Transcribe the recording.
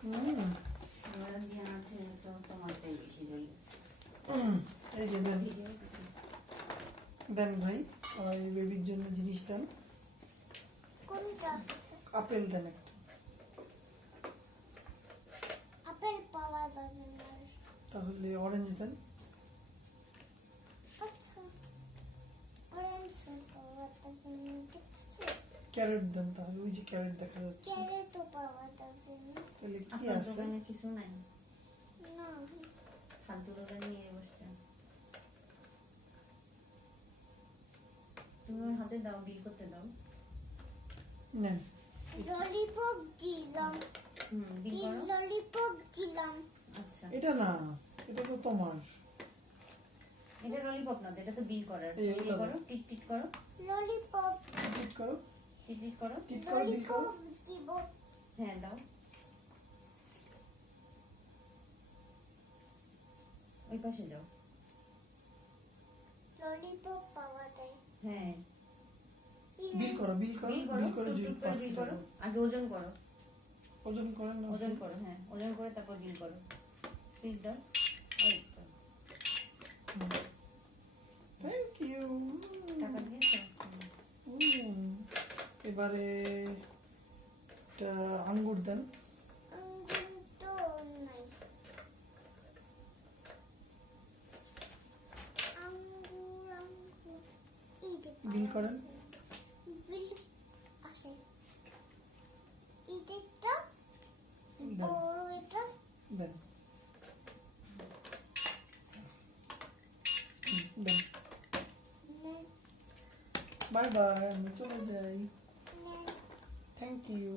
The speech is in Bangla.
হুম এবার দিয়ে আছে তো তোমারটাই বেশি জল এই যে দেন দেন ভাই এই বেবির জন্য জিনিস দেন। কোনটা? আপেল দেন একটা। আপেল পাওয়া যাবে না। তাহলে অরেঞ্জ দেন। আচ্ছা, অরেঞ্জ পাওয়া যাবে না। ক্যারেট দেন তাহলে, ওই যে ক্যারেট দেখা যাচ্ছে। ক্যারেটও পাওয়া যাবে না। তাহলে কি আপনার আছে? দোকানে কিছু নাই? না, খাদ্য দোকানে নিয়ে বসছে। তুমি ওর হাতে দাও, বিল করতে দাও। নেন। ললিপপ দিলাম। বিল করো। ললিপপ দিলাম। আচ্ছা, এটা না, এটা তো তোমার। এটা ললিপপ না, এটা তো বিল করার। এই বিল করো, টিট টিট করো, ললিপপ টিট করো, টিট টিট করো। টিট করো, বিল করো। ললিপপ দিব। হ্যাঁ দাও। ওই পাশে যাও। ললিপপ পাওয়া যায়। হ্যাঁ, বিল করো, বিল করো, বিল করো, বিল করে টুক টুক করে পাঁচ বিল টাকা করো। দাও। আগে ওজন করো, ওজন করেন না? ওজন করো। হ্যাঁ, ওজন করে তারপর বিল করো। প্লিজ দাও। এই তো থ্যাংক ইউ। টাকা দিয়েছো? এবারে একটা আঙ্গুর দেন। আঙ্গুর তো নাই। আঙ্গুর এই যে বিল করেন। বিল আছে। এটা দেন বড়, এটা দেন দেন। নেন, বাই বাই, আমি চলে যাই। নেন। Thank you.